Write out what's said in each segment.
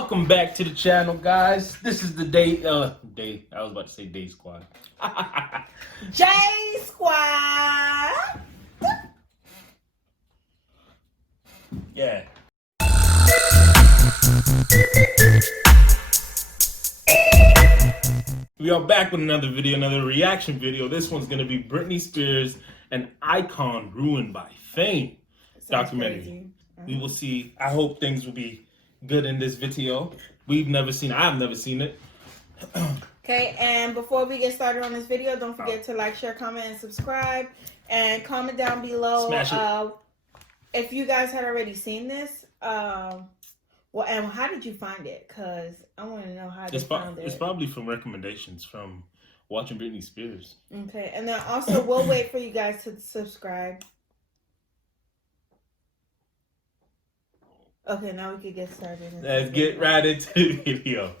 Welcome back to the channel, guys. This is the day. I was about to say Day Squad. J Squad. Yeah. We are back with another video, another reaction video. This one's gonna be Britney Spears, an icon ruined by fame documentary. We will see. I hope things will be good in this video. I've never seen it. Okay, and before we get started on this video, don't forget to like, share, comment, and subscribe. And comment down below Smash it. If you guys had already seen this. Well, and how did you find it? Because I want to know how you found it. It's probably from recommendations from watching Britney Spears. Okay, and then also we'll wait for you guys to subscribe. Okay, now we can get started. Let's get right into the video.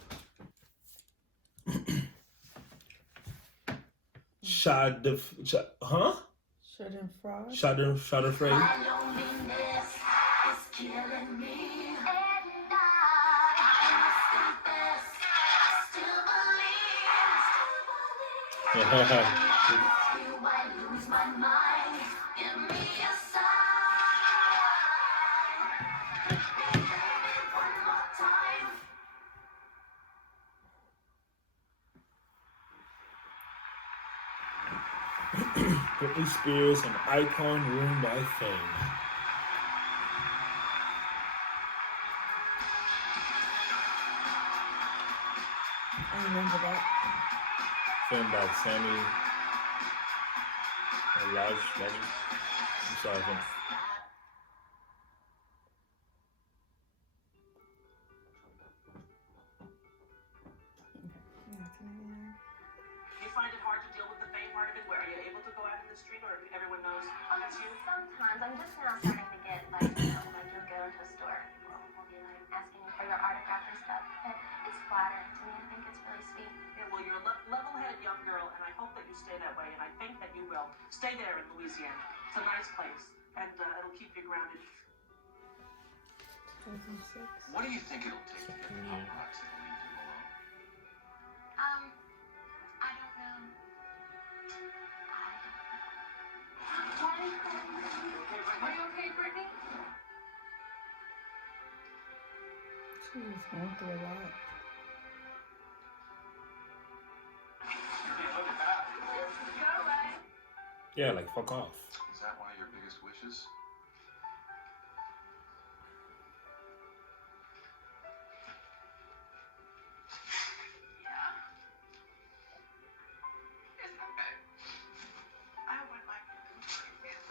Schadenfreude. Britney Spears, an icon ruined by fame. I remember that. Filmed by Sammy Legend. I'm sorry. You find it hard to deal with the fame part of it? Where are you able to go out in the street or everyone knows it's you? Sometimes. I'm just now starting to get like you'll go into a store and people will be like asking you for your autograph and stuff. But it's flattering to me. I think it's really sweet. Yeah, well, you're a level-headed young girl, and I hope that you stay that way, and I think that you will. Stay there in Louisiana. It's a nice place, and it'll keep you grounded. 2006. What do you think it'll take to get the paparazzi to leave you alone? I don't know. Are you okay, Britney? She just went through a lot. Yeah, like fuck off. Is that one of your biggest wishes? Yeah. It's okay. I would like to do it.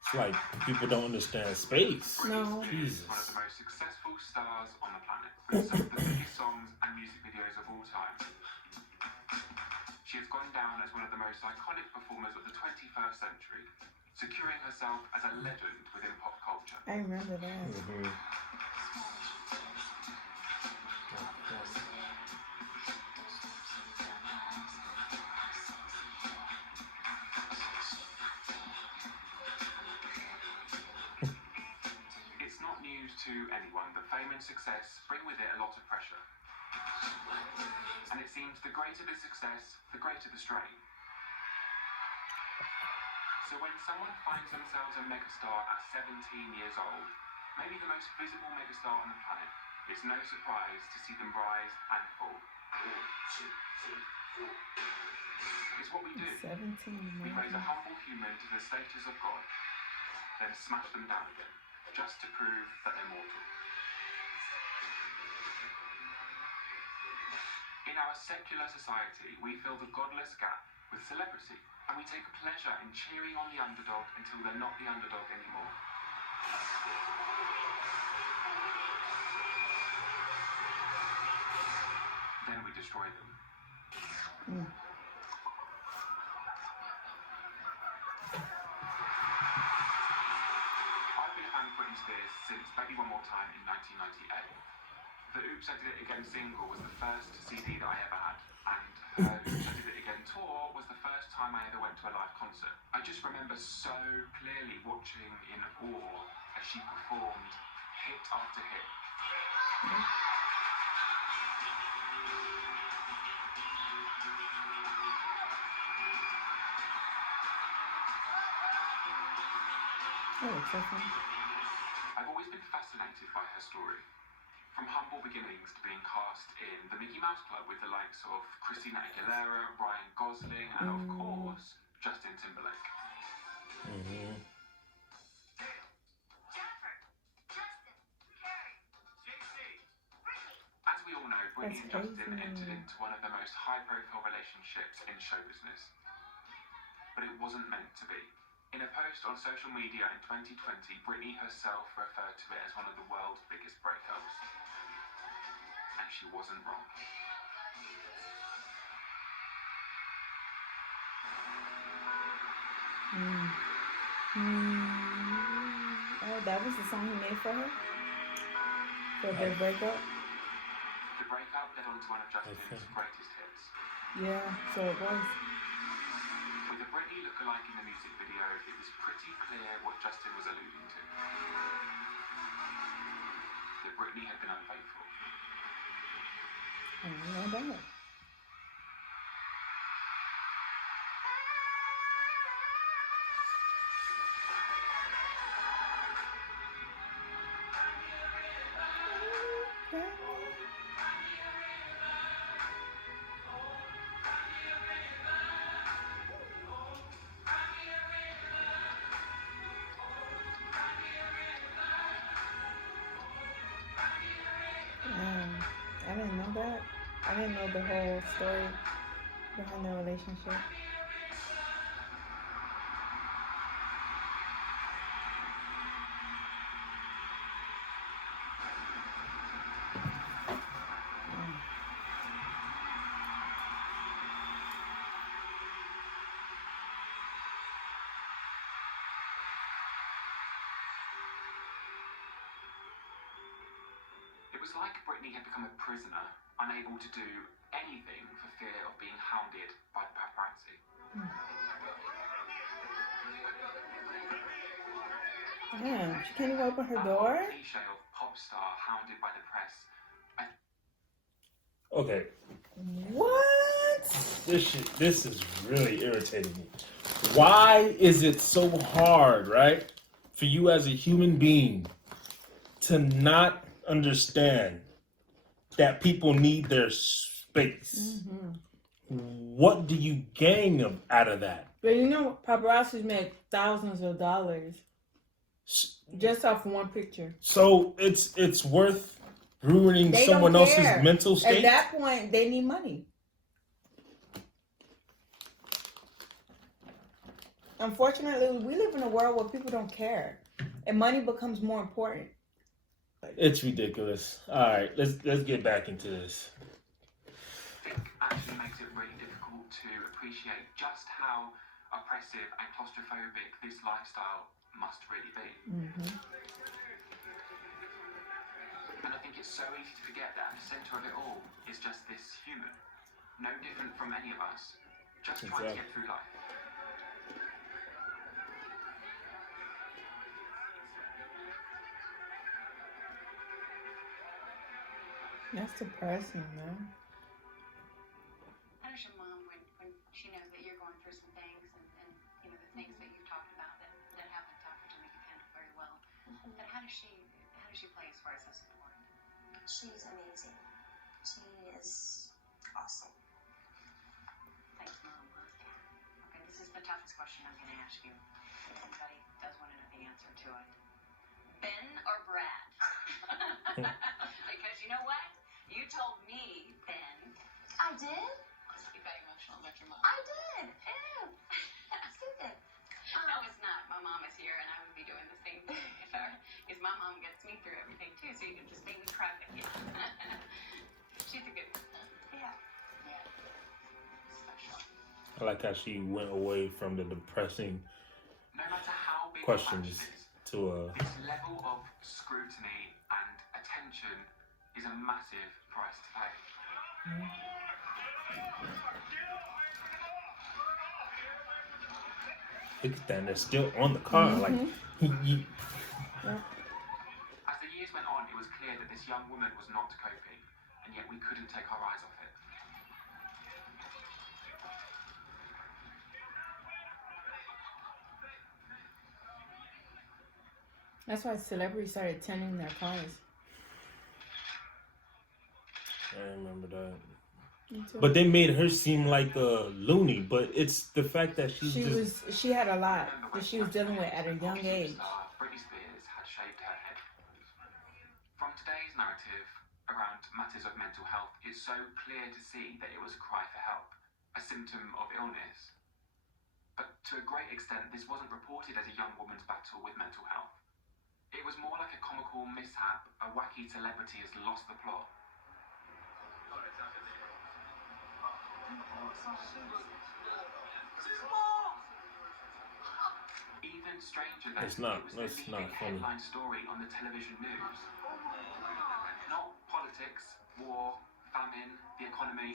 It's like people don't understand space. No. Jesus. One of the most successful stars on the planet, with some of the biggest songs and music videos of all time. She has gone down as one of the most iconic performers of the 21st century, securing herself as a legend within pop culture. I remember that. It's not news to anyone that fame and success bring with it a lot of pressure. And it seems the greater the success, the greater the strain. So when someone finds themselves a megastar at 17 years old, maybe the most visible megastar on the planet, it's no surprise to see them rise and fall. It's what we do. 17. We raise a humble human to the status of God, then smash them down again, just to prove that they're mortal. In our secular society, we fill the godless gap with celebrity, and we take pleasure in cheering on the underdog until they're not the underdog anymore. Then we destroy them. I've been a fan of Britney Spears since Baby One More Time in 1998. The Oops, I Did It Again single was the first CD that I ever had, and her Oops, I Did It Again tour was the first time I ever went to a live concert. I just remember so clearly watching in awe as she performed hit after hit. Oh, it's so fun. I've always been fascinated by her story. From humble beginnings to being cast in the Mickey Mouse Club with the likes of Christina Aguilera, Ryan Gosling, and of course, Justin Timberlake. Mm-hmm. As we all know, Britney and That's Justin crazy. entered into one of the most high-profile relationships in show business. But it wasn't meant to be. In a post on social media in 2020, Britney herself referred to it as one of the world's biggest breakups. And she wasn't wrong. Oh, that was the song he made for her? For their breakup? The breakup led on to one of Justin's greatest hits. Yeah, so it was. With a Britney lookalike in the music video, it was pretty clear what Justin was alluding to. That Britney had been unfaithful. I don't know that. I didn't know that. I didn't know the whole story behind their relationship. It was like Britney had become a prisoner, unable to do anything for fear of being hounded by the paparazzi. Damn, she can't even open her That door? whole cliche of pop star hounded by the press. Okay, What? this is really irritating me. Why is it so hard, right, for you as a human being to not understand that people need their space? What do you gain out of that? But you know, paparazzi make thousands of dollars just off one picture. So it's worth ruining They someone don't else's care. mental state? At that point, they need money. Unfortunately, we live in a world where people don't care, and money becomes more important. It's ridiculous. All right, let's get back into this. It actually makes it really difficult to appreciate just how oppressive and claustrophobic this lifestyle must really be. And I think it's so easy to forget that the center of it all is just this human, no different from any of us, just trying to get through life. That's depressing, man. How does your mom, when she knows that you're going through some things and you know the things that you've talked about that haven't unfortunately you've handled very well, but how does she play as far as the support? She's amazing. She is awesome. Thanks, Mom. Okay, this is the toughest question I'm going to ask you. If anybody does want to know the answer to it. Ben or Brad? Because you know what? You told me, Ben. I did? You got emotional about your mom. I did. Ew. Stupid. No, it's not. My mom is here, and I would be doing the same thing. Because my mom gets me through everything, too, so you can just make me cry with you. She's a good one. Yeah. Yeah. Special. I like how she went away from the depressing No matter how big questions a match it is, to this level of scrutiny and attention is a massive price to pay. look at that, and they're still on the car. Like Yeah. As the years went on, it was clear that this young woman was not coping, and yet we couldn't take our eyes off it. That's why celebrities started tending their cars. I remember that. Me too. But they made her seem like a loony. But it's the fact that she had a lot that she was dealing with at a young age. Britney Spears had shaved her head. From today's narrative around matters of mental health, it's so clear to see that it was a cry for help, a symptom of illness. But to a great extent, this wasn't reported as a young woman's battle with mental health. It was more like a comical mishap. A wacky celebrity has lost the plot. Even stranger than It's not. it was That's the not leading funny. headline story on the television news. Not politics, war, famine, the economy.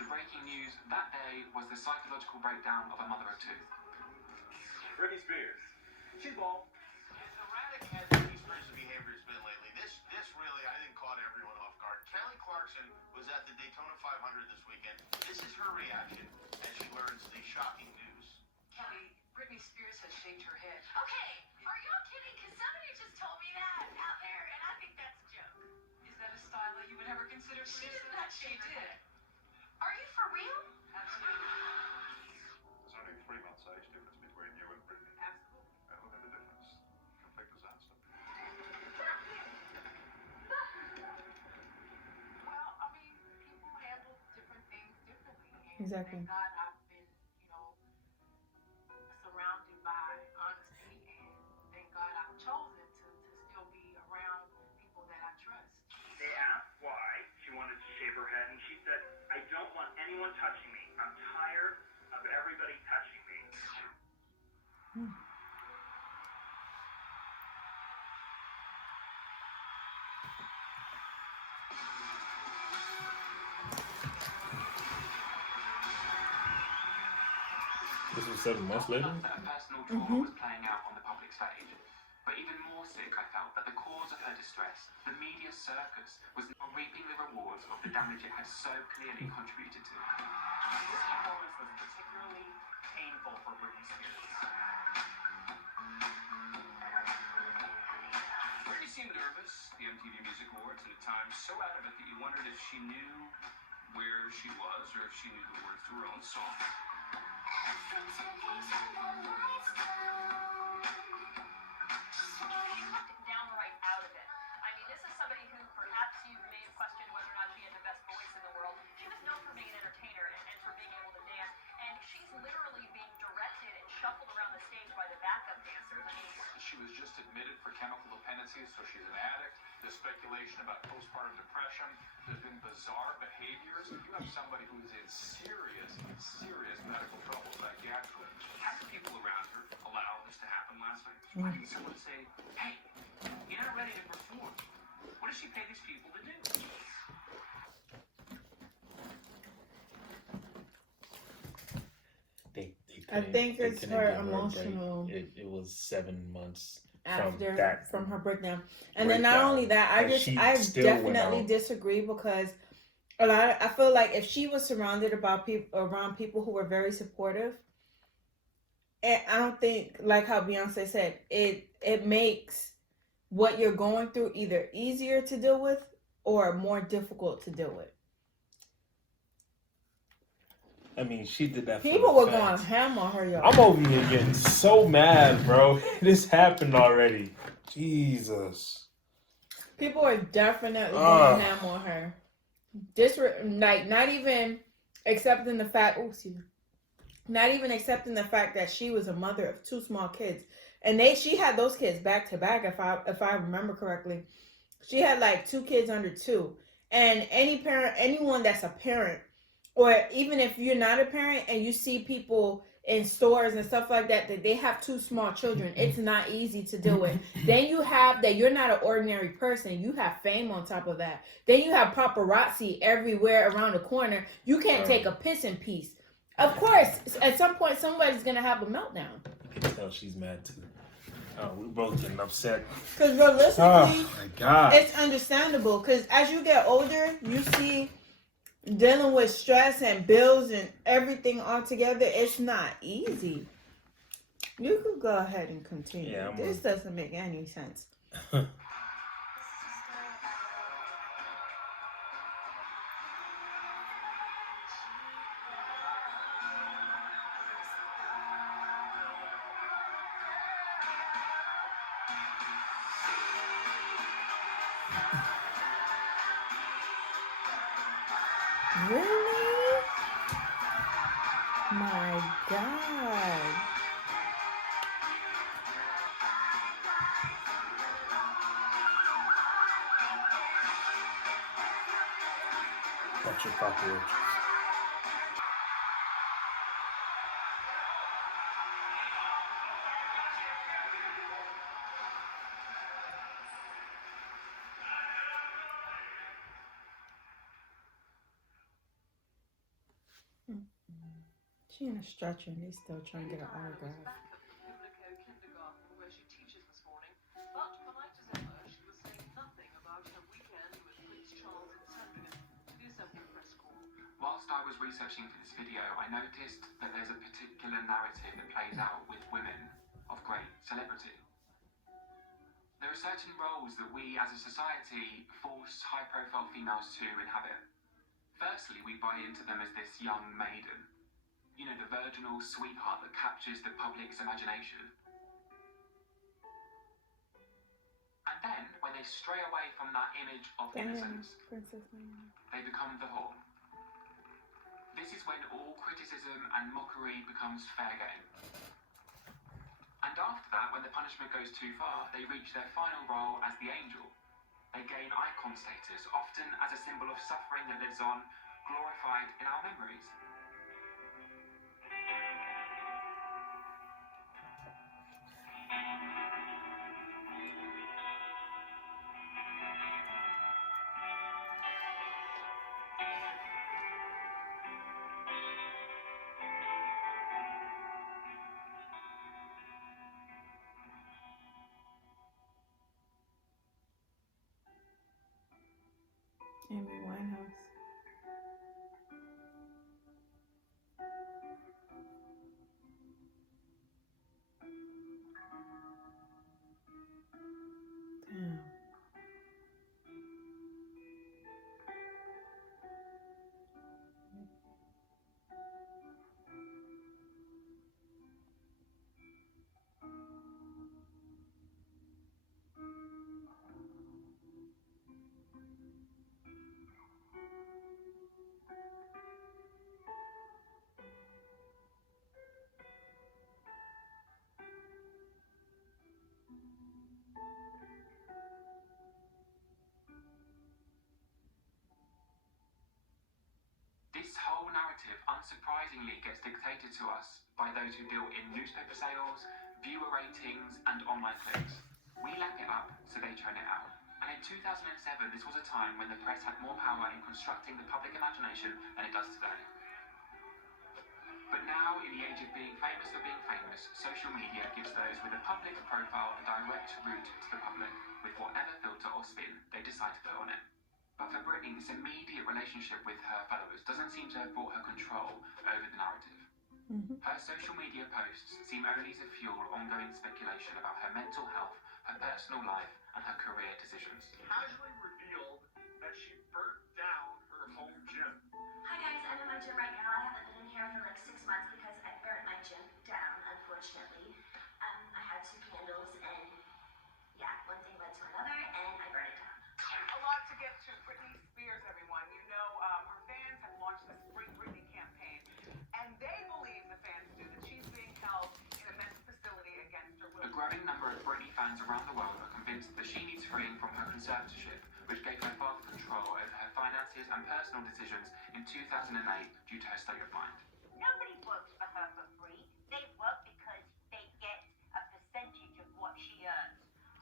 The breaking news that day was the psychological breakdown of a mother of two. Britney Spears. She's bald. As erratic as Britney Spears' behavior has been lately, this really, I think, caught everyone off guard. Kelly Clarkson was at the Daytona 500 this weekend. This is her reaction as she learns the shocking news. Kelly, Britney Spears has shaved her head. Okay, are y'all kidding? Because somebody just told me that out there, and I think that's a joke. Is that a style that you would ever consider for She yourself? did not shave She her did. head. Are you for real? Absolutely. There's only 3 months age difference between you and Britney. Absolutely. Look at the difference. Complete disaster. Well, I mean, people handle different things differently. And Exactly. thank God I've been, surrounded by honesty, and thank God I've chosen to still be around people that I trust. They asked why she wanted to shave her head, and she said, "I don't want anyone touching me. I'm tired of everybody touching me." This was 7 months later. That a personal trauma was playing out on the public stage. But even more sick, I felt that the cause of her distress, the media circus, was now reaping the rewards of the damage it had so clearly contributed to. This performance was particularly painful for Britney Spears. Britney seemed nervous, the MTV Music Awards, and at times so out of it that you wondered if she knew where she was or if she knew the words to her own song. She looked downright out of it. I mean, this is somebody who perhaps you may have questioned whether or not she had the best voice in the world. She was known for being an entertainer and for being able to dance, and she's literally being directed and shuffled around the stage by the backup dancers. I mean, She was just admitted for chemical dependencies, so she's an addict. There's speculation about postpartum depression. There's been bizarre behaviors. You have somebody who is in serious medical trouble psychiatrically. How did people around her allow this to happen last night? Why didn't someone say, "Hey, you're not ready to perform"? What does she pay these people to do? I think it's her emotional. It was 7 months From her breakdown, and then breakdown, not only that, I still went definitely out. disagree because I feel like if she was surrounded around people who were very supportive, and I don't think, like how Beyonce said, it makes what you're going through either easier to deal with or more difficult to deal with. I mean, she did that. People were going ham on her, y'all. I'm over here getting so mad, bro. This happened already. Jesus. People are definitely going ham on her. Not even accepting the fact. Oh, excuse me. Not even accepting the fact that she was a mother of 2 small kids, and she had those kids back to back. If I remember correctly, she had like 2 kids under 2. And anyone that's a parent, or even if you're not a parent and you see people in stores and stuff like that they have 2 small children, it's not easy to deal with. Then you have that you're not an ordinary person. You have fame on top of that. Then you have paparazzi everywhere around the corner. You can't take a piss in peace. Of course, at some point, somebody's going to have a meltdown. You can tell she's mad too. Oh, we're both getting upset. Because realistically, oh my God, it's understandable. Because as you get older, you see dealing with stress and bills and everything all together. It's not easy. You could go ahead and continue. Yeah, this doesn't make any sense. Really? My God. Bunch of cockroaches. She in a stretcher and they still trying to get an autograph. Kindergarten where she teaches this morning, but polite as ever, she was saying nothing about her weekend with Prince Charles in Sandringham to the Assembly Press Corps. Whilst I was researching for this video, I noticed that there's a particular narrative that plays out with women of great celebrity. There are certain roles that we as a society force high-profile females to inhabit. Firstly, we buy into them as this young maiden. You know, the virginal sweetheart that captures the public's imagination. And then, when they stray away from that image of innocence, Princess Diana. they become the whore. This is when all criticism and mockery becomes fair game. And after that, when the punishment goes too far, they reach their final role as the angel. They gain icon status, often as a symbol of suffering that lives on, glorified in our memories. Amy Winehouse. Damn. This whole narrative, unsurprisingly, gets dictated to us by those who deal in newspaper sales, viewer ratings, and online clicks. We lap it up, so they churn it out. And in 2007, this was a time when the press had more power in constructing the public imagination than it does today. But now, in the age of being famous for being famous, social media gives those with a public profile a direct route to the public, with whatever filter or spin they decide to put on it. But for Britney, this immediate relationship with her followers doesn't seem to have brought her control over the narrative. Her social media posts seem only to fuel ongoing speculation about her mental health, her personal life, and her career decisions. Casually revealed that she burnt down her home gym. Hi guys, I'm in my gym right now. I haven't been in here for like 6 months because I burnt my gym down, unfortunately. I had 2 candles and yeah, one thing led to another and I burned it down. A lot to get to. Britney Spears, everyone. You know, her fans have launched the Spring Britney campaign, and they believe, the fans do, that she's being held in a mental facility against her will. A growing number of Britney fans around the world are convinced that she needs freeing from her conservatorship, which gave her father control over her finances and personal decisions in 2008 due to her state of mind. Nobody works for her for free. They work because they get a percentage of what she earns.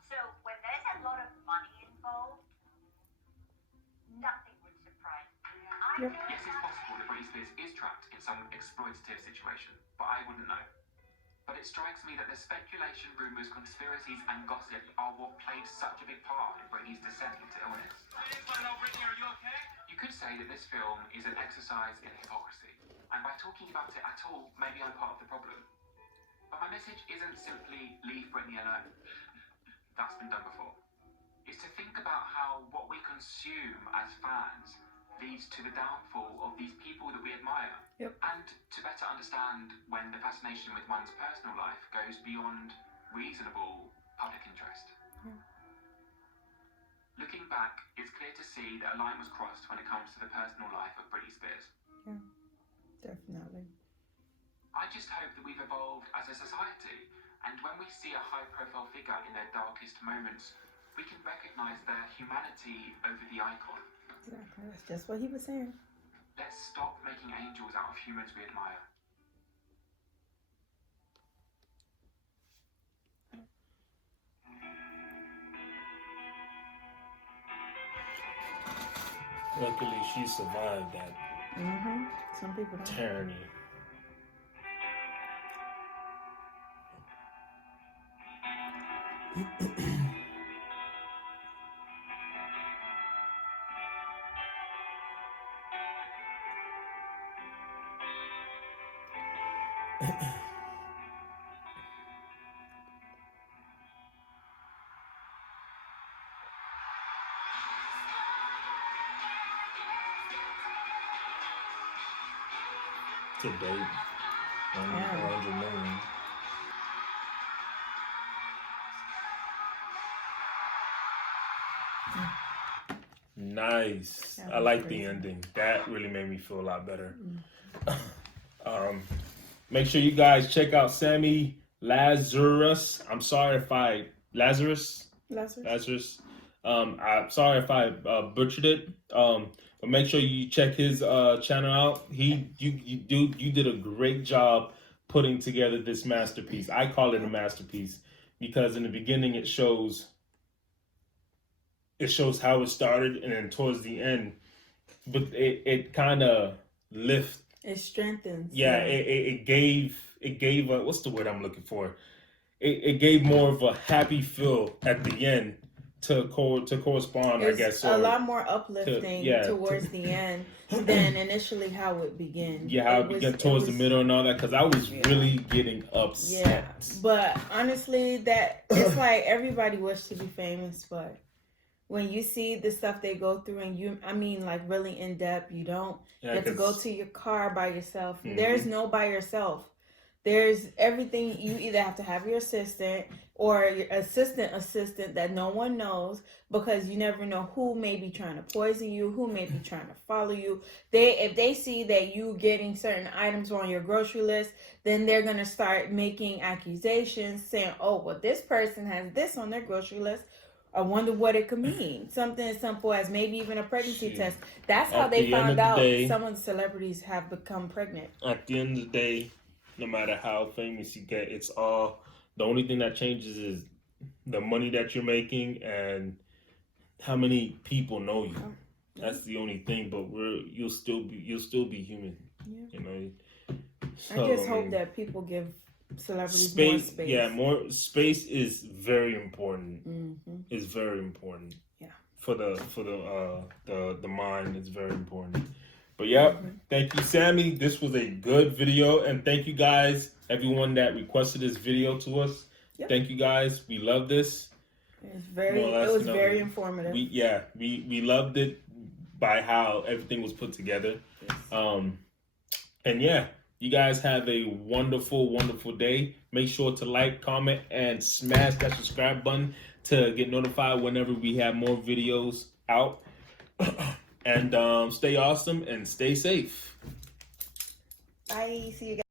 So when there's a lot of money involved, nothing would surprise me. Yes, it's possible that Britney Spears is trapped in some exploitative situation, but I wouldn't know. But it strikes me that the speculation, rumours, conspiracies and gossip are what played such a big part in Britney's descent into illness. Britney, are you okay? You could say that this film is an exercise in hypocrisy, and by talking about it at all, maybe I'm part of the problem. But my message isn't simply leave Britney alone. That's been done before. It's to think about how what we consume as fans leads to the downfall of these people that we admire. Yep. And to better understand when the fascination with one's personal life goes beyond reasonable public interest. Looking back, it's clear to see that a line was crossed when it comes to the personal life of Britney Spears. Yeah, definitely. I just hope that we've evolved as a society, and when we see a high-profile figure in their darkest moments, we can recognise their humanity over the icon. Exactly. That's just what he was saying. Let's stop making angels out of humans we admire. Luckily, she survived that Some people don't. tyranny. To date, 100 million. Nice. I like the ending. That really made me feel a lot better. Make sure you guys check out Sammy Lazarus. I'm sorry if I Lazarus. I'm sorry if I butchered it. But make sure you check his channel out. You did a great job putting together this masterpiece. I call it a masterpiece because in the beginning it shows how it started, and then towards the end, but it kind of lifts. It strengthens. Yeah, it gave a, what's the word I'm looking for? It gave more of a happy feel at the end to correspond, I guess. A lot more uplifting towards the end than initially how it began. Yeah, how it began towards the middle and all that, because I was really getting upset. Yeah, but honestly, that it's like everybody wished to be famous, but when you see the stuff they go through and like really in depth, you don't get to go to your car by yourself. There's no by yourself. There's everything. You either have to have your assistant or your assistant that no one knows, because you never know who may be trying to poison you, who may be trying to follow you. If they see that you getting certain items on your grocery list, then they're going to start making accusations saying, oh, well, this person has this on their grocery list. I wonder what it could mean. Something as simple as maybe even a pregnancy test. That's how they found out some of the celebrities have become pregnant. At the end of the day, no matter how famous you get, it's all, the only thing that changes is the money that you're making and how many people know you. That's the only thing, but you'll still be human. Yeah. You know. So, I just hope that people give celebrities more space. Yeah, more space is very important. It's very important. Yeah. For the mind, it's very important. But yeah, thank you, Sammy. This was a good video, and thank you guys, everyone that requested this video to us. Yep. Thank you guys. We love this. It was very informative. We loved it by how everything was put together. Yes. And yeah, you guys have a wonderful, wonderful day. Make sure to like, comment, and smash that subscribe button to get notified whenever we have more videos out. And stay awesome and stay safe. Bye. See you guys.